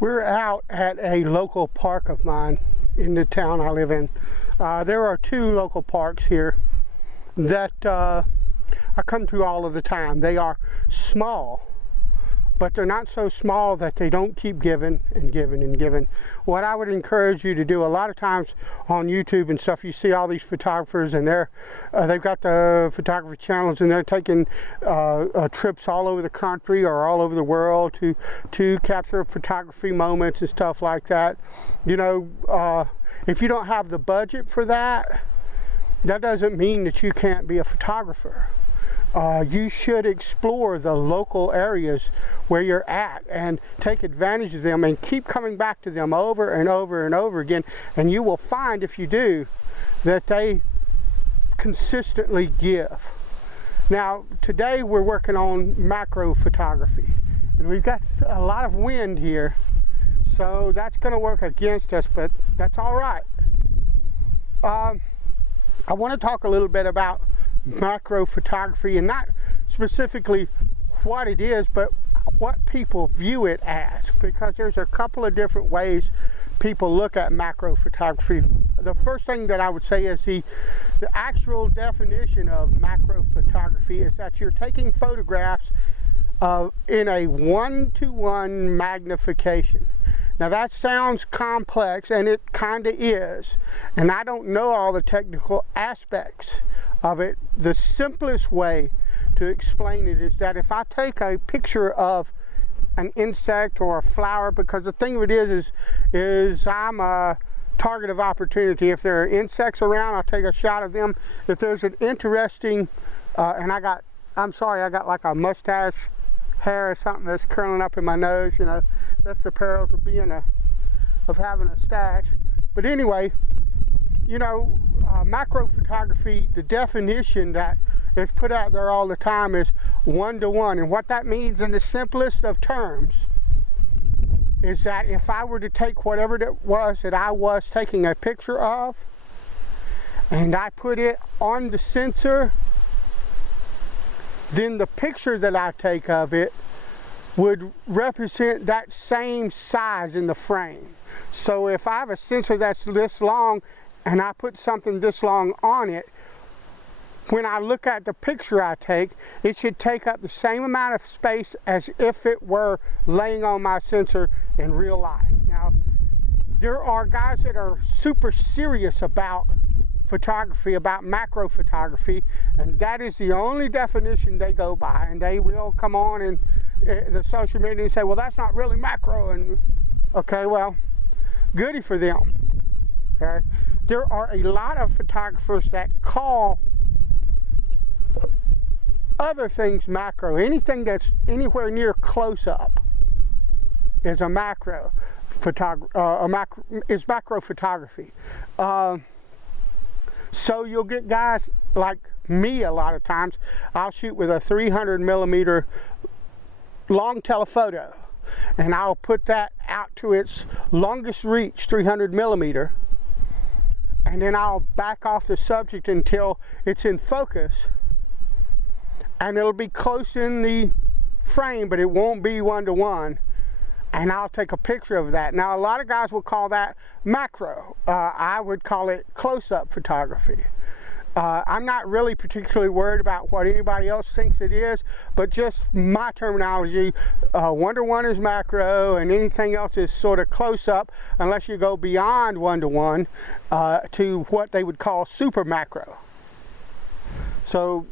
We're out at a local park of mine in the town I live in. There are two local parks here that I come to all of the time. They are small, but they're not so small that they don't keep giving and giving and giving. What I would encourage you to do, a lot of times on YouTube and stuff, you see all these photographers and they've got the photography channels and they're taking trips all over the country or all over the world to capture photography moments and stuff like that. You know, if you don't have the budget for that, that doesn't mean that you can't be a photographer. You should explore the local areas where you're at and take advantage of them and keep coming back to them over and over and over again, and you will find, if you do, that they consistently give. Now today we're working on macro photography, and we've got a lot of wind here, so that's going to work against us, but that's all right. I want to talk a little bit about macro photography, and not specifically what it is, but what people view it as, because there's a couple of different ways people look at macro photography. The first thing that I would say is the actual definition of macro photography is that you're taking photographs in a 1-to-1 magnification. Now that sounds complex, and it kind of is, and I don't know all the technical aspects of it. The simplest way to explain it is that if I take a picture of an insect or a flower, because the thing of it is I'm a target of opportunity. If there are insects around, I'll take a shot of them. If there's an interesting, and I got like a mustache hair or something that's curling up in my nose, you know, that's the perils of having a stash. But anyway, you know, macro photography, the definition that is put out there all the time is 1-to-1, and what that means in the simplest of terms is that if I were to take whatever it was that I was taking a picture of and I put it on the sensor, then the picture that I take of it would represent that same size in the frame. So if I have a sensor that's this long and I put something this long on it, when I look at the picture I take, it should take up the same amount of space as if it were laying on my sensor in real life. Now, there are guys that are super serious about photography, about macro photography, and that is the only definition they go by, and they will come on and the social media and say, well, that's not really macro, and okay, well, goody for them. Okay? There are a lot of photographers that call other things macro. Anything that's anywhere near close-up is a macro photography. So you'll get guys like me a lot of times. I'll shoot with a 300 millimeter long telephoto, and I'll put that out to its longest reach, 300 millimeter, and then I'll back off the subject until it's in focus, and it'll be close in the frame, but it won't be 1-to-1, and I'll take a picture of that. Now, a lot of guys will call that macro. I would call it close-up photography. I'm not really particularly worried about what anybody else thinks it is, but just my terminology, 1-to-1 is macro, and anything else is sort of close-up, unless you go beyond 1-to-1 to what they would call super macro. So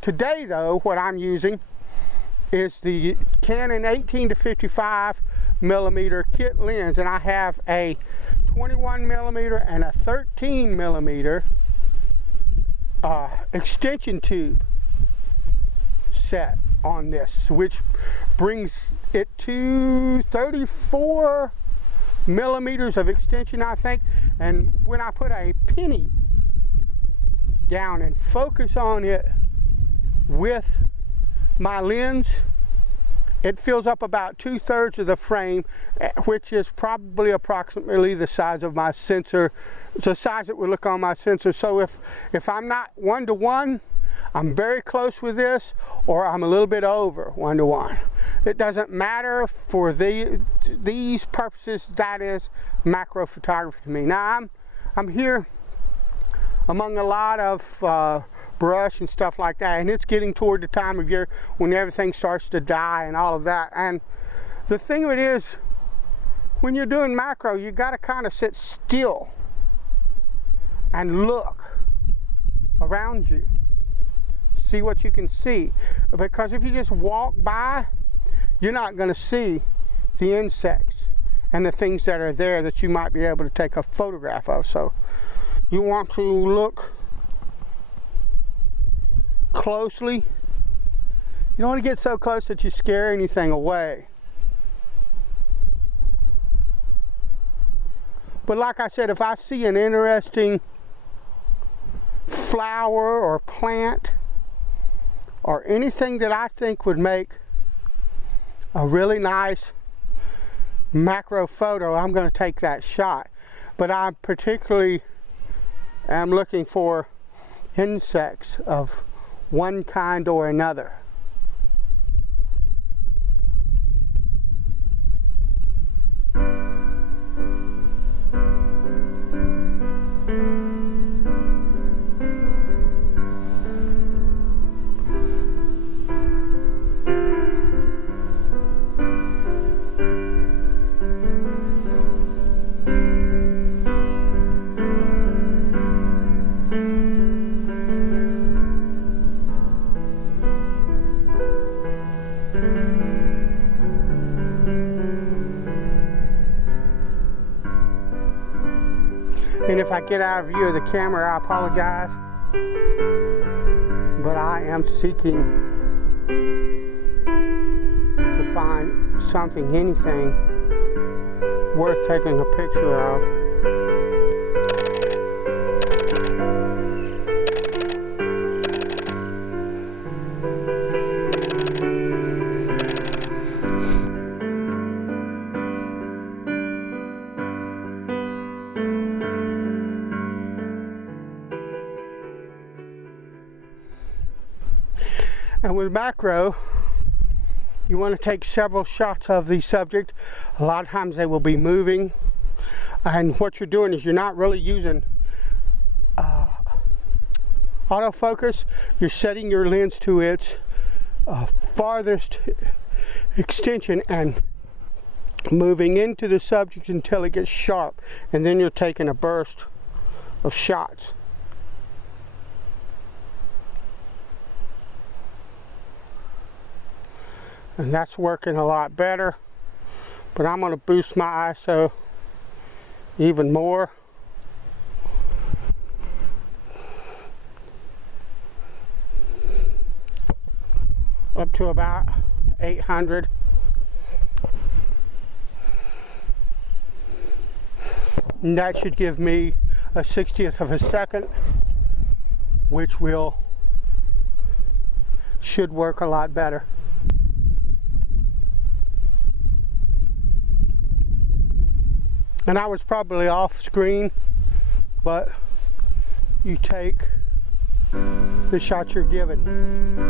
today, though, what I'm using is the Canon 18-55 millimeter kit lens, and I have a 21 millimeter and a 13 millimeter extension tube set on this, which brings it to 34 millimeters of extension, I think. And when I put a penny down and focus on it with my lens, it fills up about 2/3 of the frame, which is probably approximately the size of my sensor, the size it would look on my sensor. So if I'm not 1-to-1, I'm very close with this, or I'm a little bit over 1 to 1. It doesn't matter for these purposes. That is macro photography to me. Now I'm here among a lot of brush and stuff like that, and it's getting toward the time of year when everything starts to die and all of that. And the thing of it is, when you're doing macro, you got to kind of sit still and look around you, see what you can see, because if you just walk by, you're not going to see the insects and the things that are there that you might be able to take a photograph of. So you want to look closely. You don't want to get so close that you scare anything away. But like I said, if I see an interesting flower or plant or anything that I think would make a really nice macro photo, I'm going to take that shot. But I particularly am looking for insects of one kind or another. And if I get out of view of the camera, I apologize. But I am seeking to find something, anything worth taking a picture of. And with macro, you want to take several shots of the subject. A lot of times they will be moving, and what you're doing is you're not really using autofocus. You're setting your lens to its farthest extension and moving into the subject until it gets sharp, and then you're taking a burst of shots. And that's working a lot better, but I'm going to boost my ISO even more. Up to about 800. And that should give me a 60th of a second, which should work a lot better. And I was probably off screen, but you take the shot you're given.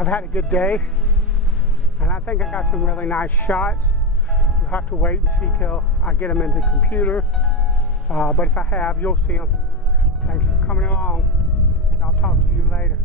I've had a good day, and I think I got some really nice shots. You'll have to wait and see till I get them in the computer, but if I have, you'll see them. Thanks for coming along, and I'll talk to you later.